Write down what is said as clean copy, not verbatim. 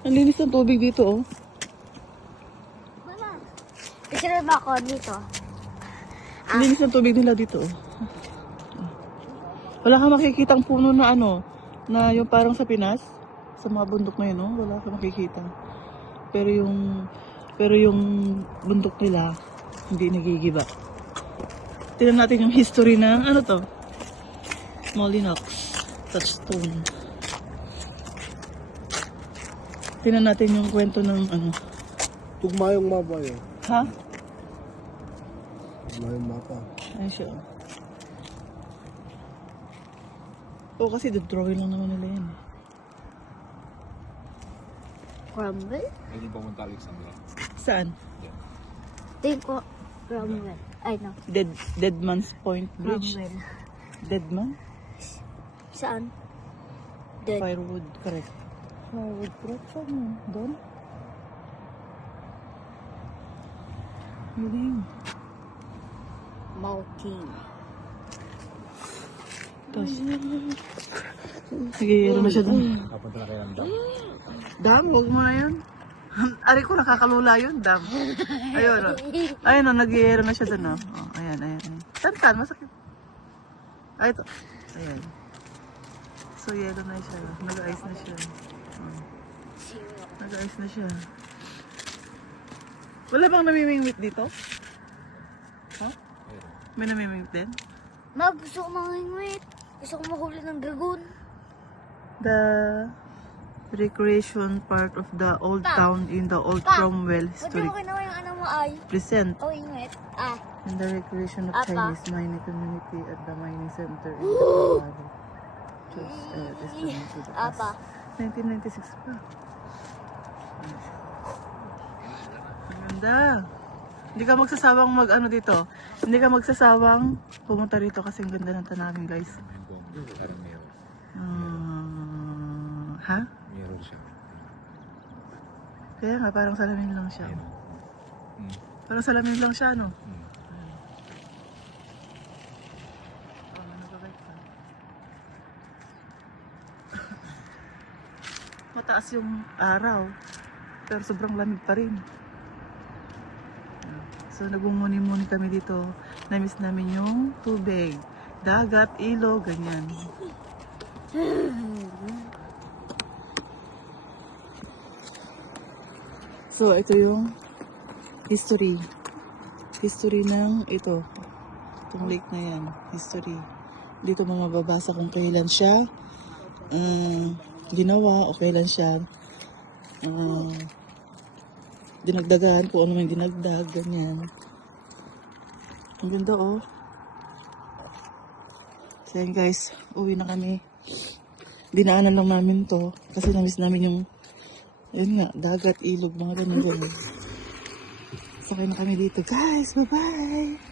Ang linis ng tubig dito, oh. Mama, picture ba ako dito? Ang linis ng tubig nila dito, oh. Wala kang makikitang puno na ano, na yung parang sa Pinas, sa mga bundok na yun, oh. Wala kang makikita. Pero yung bundok nila, hindi nagigiba. Tingnan natin yung history ng, ano to? Molinox. Touchstone. Tingnan natin yung kwento ng ano. Tugma yung mapa yun. Ha? Tugma yung mapa. Ayun siya. Oo, kasi drawing lang naman nila yan. Cromwell? Hindi pumunta Alexandra. Saan? Tingin ko, Cromwell. Ay, no. Dead Man's Point Bridge. Cromwell. Dead Man? Saan? Dead. Firewood, correct. Firewood, correct. Saan yun? Doon? Galing. Malking. Tapos, nag-iiro na siya doon. Kapunta na kayo ng dam. Dam, huwag mo na yun. Ari ko, nakakalula yun, dam. Ayun, oh. Ayun, oh, nag-iiro na siya doon, oh. Oh, ayan, ayan. Tan, masakit. Ay, ito. Ayan. So, yellow na siya. Nag-ice na siya. Oh. Nag-ice na siya. Wala bang namimingwit dito? Ha? May namimingwit din? Ma, gusto ko mangingwit. Gusto ko mahuli ng dragon. The recreation part of the old Pa. town in the old Pa. Cromwell Pwede historic mo kinuha yung ano mo ay. present Oh, ingwit. Ah. in the recreation of Apa. Chinese mining community at the mining center in the valley. Just testament to the past. Apa. 1996 pa. Ang ganda. Hindi ka magsasawang mag-ano dito. Hindi ka magsasawang pumunta rito kasi ang ganda ng tanawin, guys. Parang meron. Ha? Meron siya. Kaya nga, parang salamin lang siya. Ayun. Parang salamin lang siya, no? Hmm. Oh, nagabay ka. Mataas yung araw, pero sobrang lamig pa rin. So, nagmumuni-muni kami dito. Na-miss namin yung tubig. Dagat, ilog, ganyan. So, ito yung history. History ng ito. Itong lake na yan. History. Dito mo mababasa kung kailan siya ginawa o kailan siya dinagdagan, kung ano may dinagdag, ganyan. Ang ganda, oh. So, yan guys, uwi na kami. Dinaanan lang namin to kasi na-miss namin yung yun nga, dagat, ilog, mga ganyan. Sakay na kami dito. Guys, bye-bye!